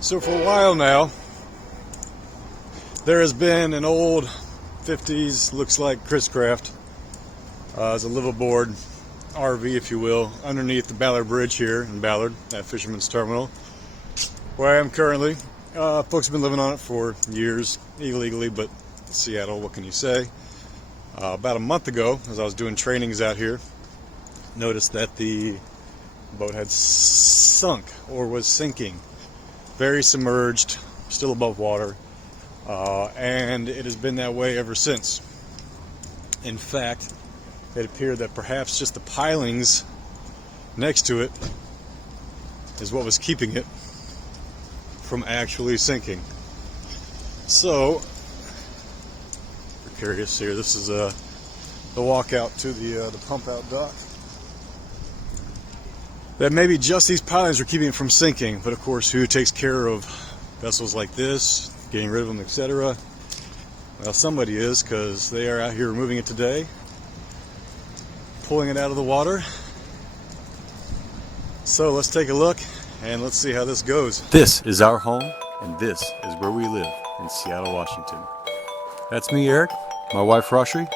So for a while now, there has been an old 50s, looks like Chris Craft, as a liveaboard RV, if you will, underneath the Ballard Bridge here in Ballard at Fisherman's Terminal, where I am currently. Folks have been living on it for years, illegally, but Seattle, what can you say? About a month ago, as I was doing trainings out here, noticed that the boat had sunk or was sinking, very submerged, still above water, and it has been that way ever since. In fact, it appeared that perhaps just the pilings next to it is what was keeping it from actually sinking. So, if you're curious here, this is the walkout to the pump out dock. That maybe just these pilings are keeping it from sinking, but of course, who takes care of vessels like this, getting rid of them, etc.? Well, somebody is, because they are out here removing it today, pulling it out of the water. So let's take a look and let's see how this goes. This is our home, and this is where we live in Seattle, Washington. That's me, Eric, my wife, Roshri,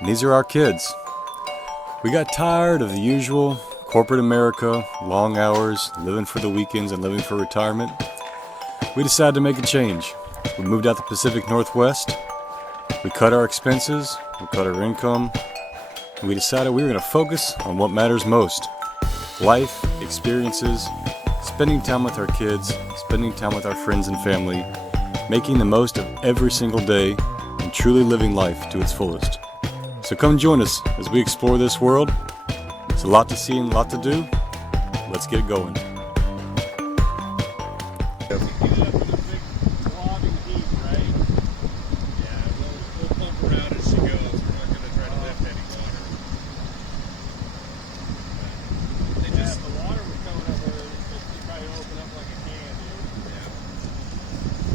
and these are our kids. We got tired of the usual corporate America, long hours, living for the weekends and living for retirement. We decided to make a change. We moved out the Pacific Northwest. We cut our expenses, we cut our income, and we decided we were going to focus on what matters most. Life, experiences, spending time with our kids, spending time with our friends and family, making the most of every single day, and truly living life to its fullest. So come join us as we explore this world. It's a lot to see and a lot to do. Let's get going.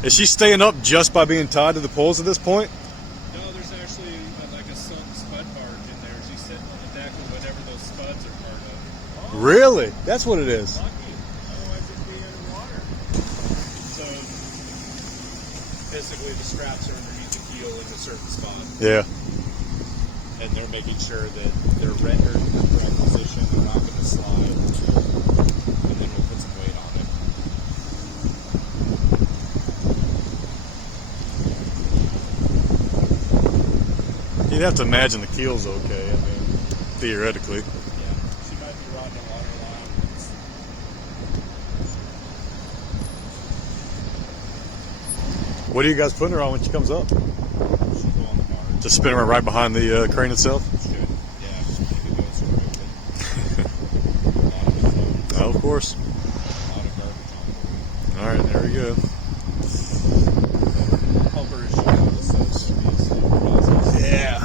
Is she staying up just by being tied to the poles at this point? No, there's actually like a sunk spud barge in there. She's sitting on the deck of whatever those spuds are part of. Oh. Really? That's what it is. Lucky. Otherwise it'd be underwater. So basically the straps are underneath the keel in a certain spot. Yeah. And they're making sure that they're rendered in the correct position. They're not going to slide. And then we'll put some weight on it. You'd have to imagine the keel's okay, I mean, theoretically. Yeah, she might be riding a water line. What are you guys putting her on when she comes up? She'll go on the barge. Just spin her right behind the crane itself? Should, yeah, if it goes smoothly. A lot of it Oh, of course. a lot of garbage on All right, there we go. it. Helper is showing the steps to be a slow process. Yeah.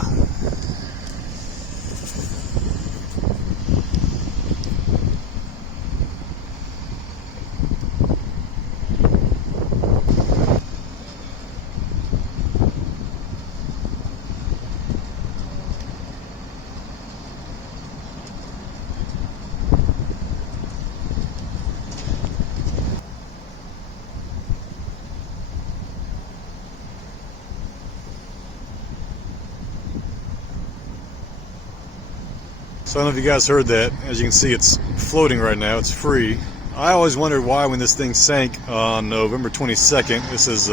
So I don't know if you guys heard that. As you can see, it's floating right now. It's free. I always wondered why when this thing sank on November 22nd, this is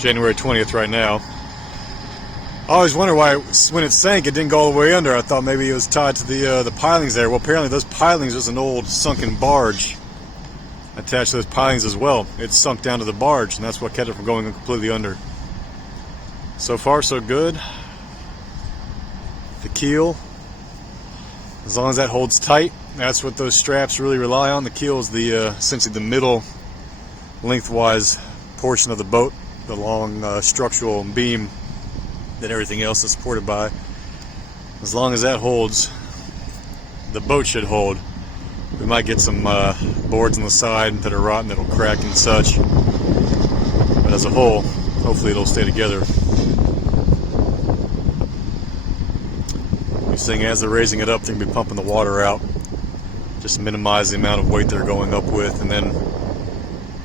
January 20th right now. I always wondered why when it sank it didn't go all the way under. I thought maybe it was tied to the pilings there. Well, apparently those pilings was an old sunken barge attached to those pilings as well. It sunk down to the barge, and that's what kept it from going completely under. So far, so good. The keel, as long as that holds tight, that's what those straps really rely on. The keel is the essentially the middle lengthwise portion of the boat, the long structural beam that everything else is supported by. As long as that holds, the boat should hold. We might get some boards on the side that are rotten that'll crack and such, but as a whole, hopefully it'll stay together. This thing, as they're raising it up, they're going to be pumping the water out just minimize the amount of weight they're going up with. And then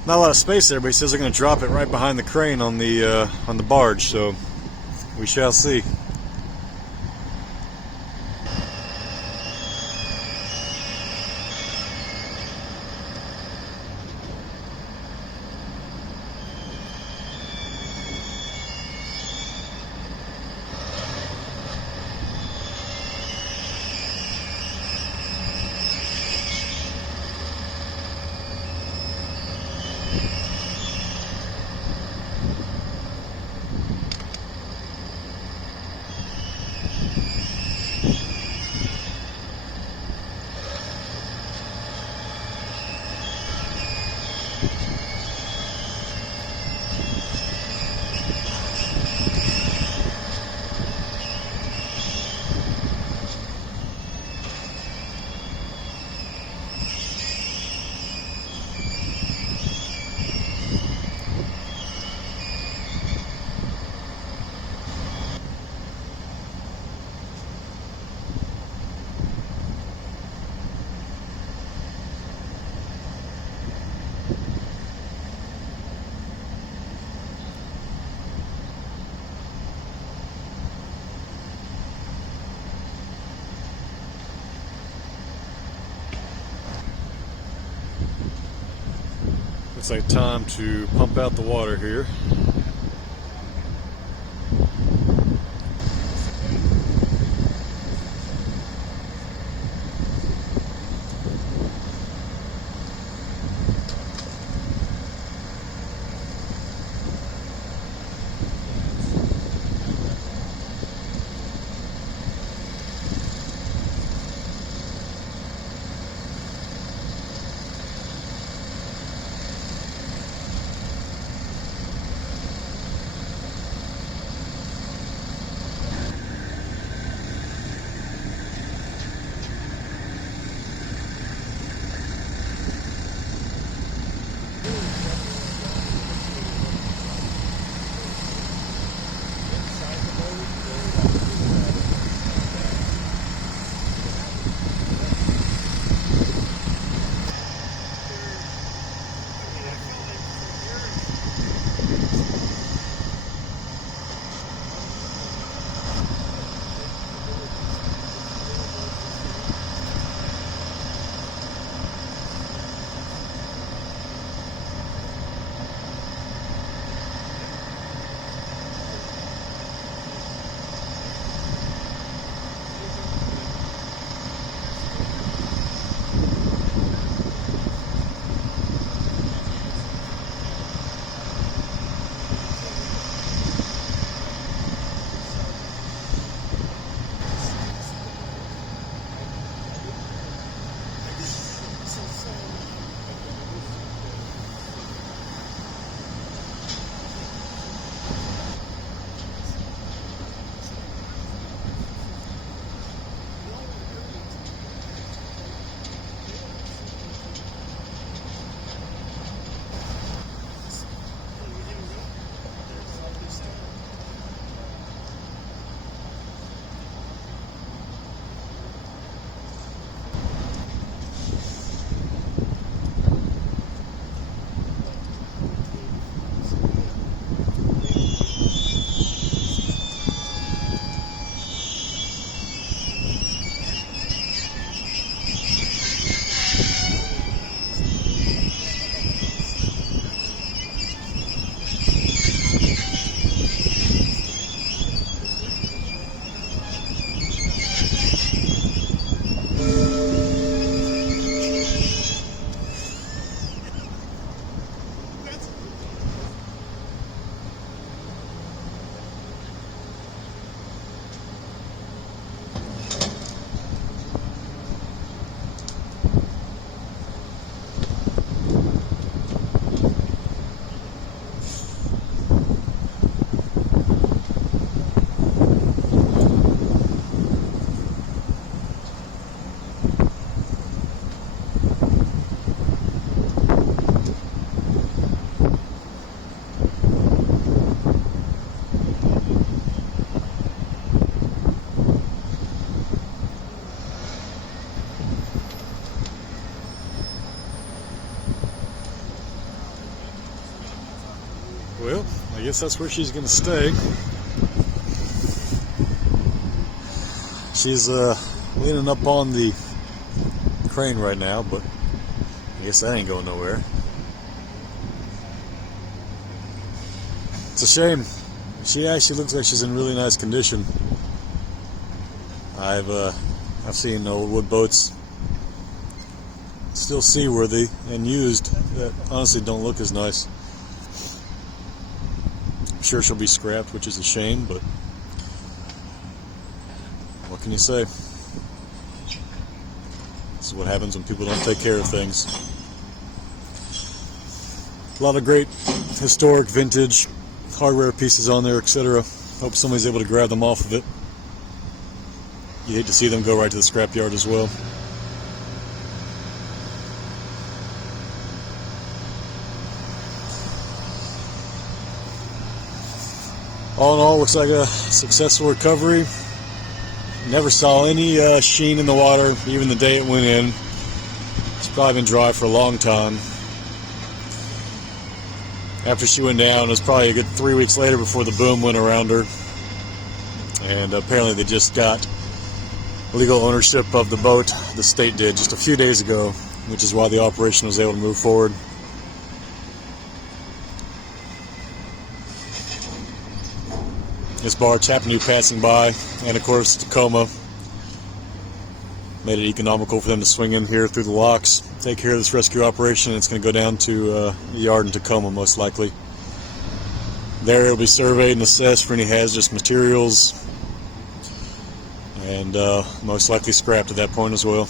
not a lot of space there, but he says they're going to drop it right behind the crane on the barge, so we shall see. It's like time to pump out the water here. Well, I guess that's where she's going to stay. She's leaning up on the crane right now, but I guess that ain't going nowhere. It's a shame. She actually looks like she's in really nice condition. I've seen old wood boats still seaworthy and used that honestly don't look as nice. I'm sure she'll be scrapped, which is a shame, but what can you say? This is what happens when people don't take care of things. A lot of great historic vintage hardware pieces on there, etc. Hope somebody's able to grab them off of it. You hate to see them go right to the scrapyard as well. All in all, looks like a successful recovery. Never saw any sheen in the water, even the day it went in. It's probably been dry for a long time. After she went down, it was probably a good 3 weeks later before the boom went around her. And apparently they just got legal ownership of the boat. The state did just a few days ago, which is why the operation was able to move forward. This barge happened to be passing by, and of course Tacoma made it economical for them to swing in here through the locks, take care of this rescue operation, and it's going to go down to the yard in Tacoma most likely. There it will be surveyed and assessed for any hazardous materials, and most likely scrapped at that point as well.